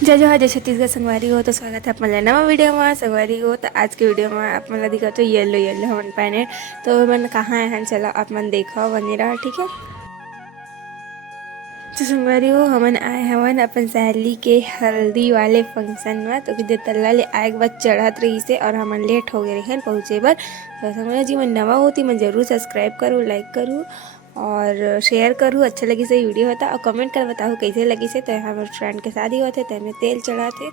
जय जोहार जय छत्तीसगढ़ संगवारी हो। तो स्वागत है अपना नवा वीडियो में। संगवारी हो तो आज के वीडियो में आप मन दिखा तो येलो येलो हमन पहने तो मन कहाँ है, चलो आप मन देखा बनी रहा, ठीक है। तो संगवारी हो हमन आए हवन अपन सहेली के हल्दी वाले फंक्शन में। तो किधर तल्ला ले आए के बाद चढ़त रही से और हमन लेट हो गए रहे पहुँचे बर। तो संगवारी जी मन नवा होती मन जरूर सब्सक्राइब करूँ, लाइक करूँ और शेयर करूँ। अच्छा लगी से वीडियो होता और कमेंट कर बताओ कैसे लगी से। तो यहाँ मेरे फ्रेंड के शादी होते तो मैं तेल चढ़ाते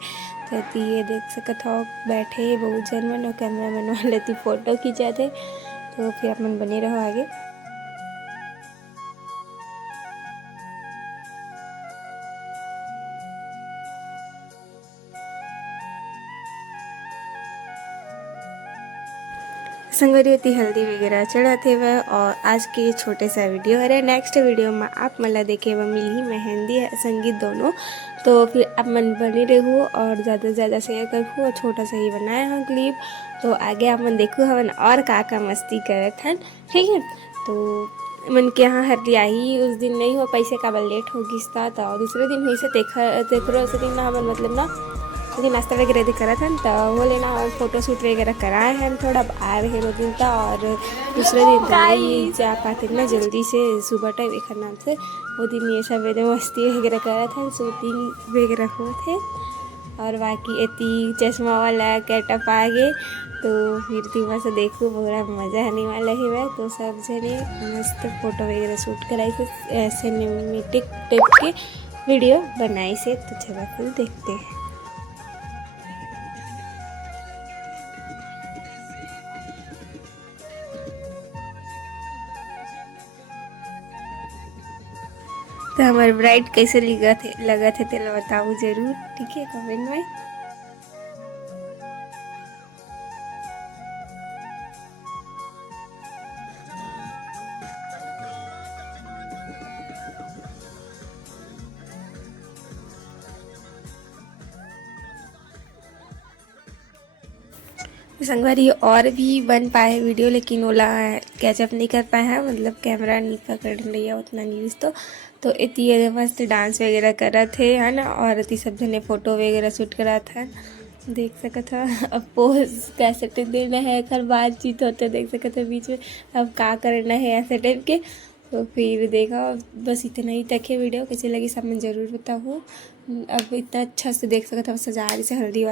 तो ये देख सकत हो बैठे बहुत जन मन और कैमरा मैन वाले थी फोटो खिंचाते। तो फिर आप मन बने रहो आगे। संगवारी होती हल्दी वगैरह चढ़ाते हुए और आज के छोटे सा वीडियो है। नेक्स्ट वीडियो में आप मला देखे हुए मिली मेहंदी संगीत दोनों। तो फिर आप मन बने रहूँ और ज़्यादा से ज़्यादा शेयर करूँ और छोटा सा ही बनाया हूँ क्लिप। तो आगे आप मन देखो हवन और का मस्ती करत हन, ठीक है। तो मन के यहाँ हल्दी आई उस दिन नहीं हो पैसे काबर लेट हो गिसता। तो दूसरे दिन हुई से देखो उस दिन ना हमन मतलब ना लेकिन नाश्ता वगैरह भी करा था तो वो लेना और फोटो शूट वगैरह कराए हैं थोड़ा आ रहे दो दिन था। और दूसरे दिन तो नहीं जा पाते ना जल्दी से सुबह टाइम एक नाम से वो दिन ये सब मस्ती वगैरह करा था, शूटिंग वगैरह हुए थे। और बाकी इतनी चश्मा वाला कैटअप आ गए तो फिर तीन से देखो पूरा मज़ा आने वाला है वह। तो सब जने मस्त फोटो वगैरह शूट कराई से सिनेमेटिक टाइप के वीडियो बनाई से। तो चलो फिर देखते हैं। तो हमारे ब्राइड कैसे लगा थे तेल बताओ जरूर, ठीक है, कमेंट में। संगवारी और भी बन पाए वीडियो लेकिन ओला कैचअप नहीं कर पाए हैं, मतलब कैमरा नहीं पकड़ लिया उतना न्यूज़। तो इतनी मस्त डांस वगैरह करा थे है ना। और इतनी सब जने फोटो वगैरह शूट करा था, देख सका था। अब पोज कैसे देना है हर बातचीत होते देख सका था बीच में अब का करना है ऐसे टाइप के। तो फिर देखा बस इतना ही तक है वीडियो। कैसे लगी सब में ज़रूर बताओ। अब इतना अच्छा से देख सका था सजा रही से हल्दी वाला।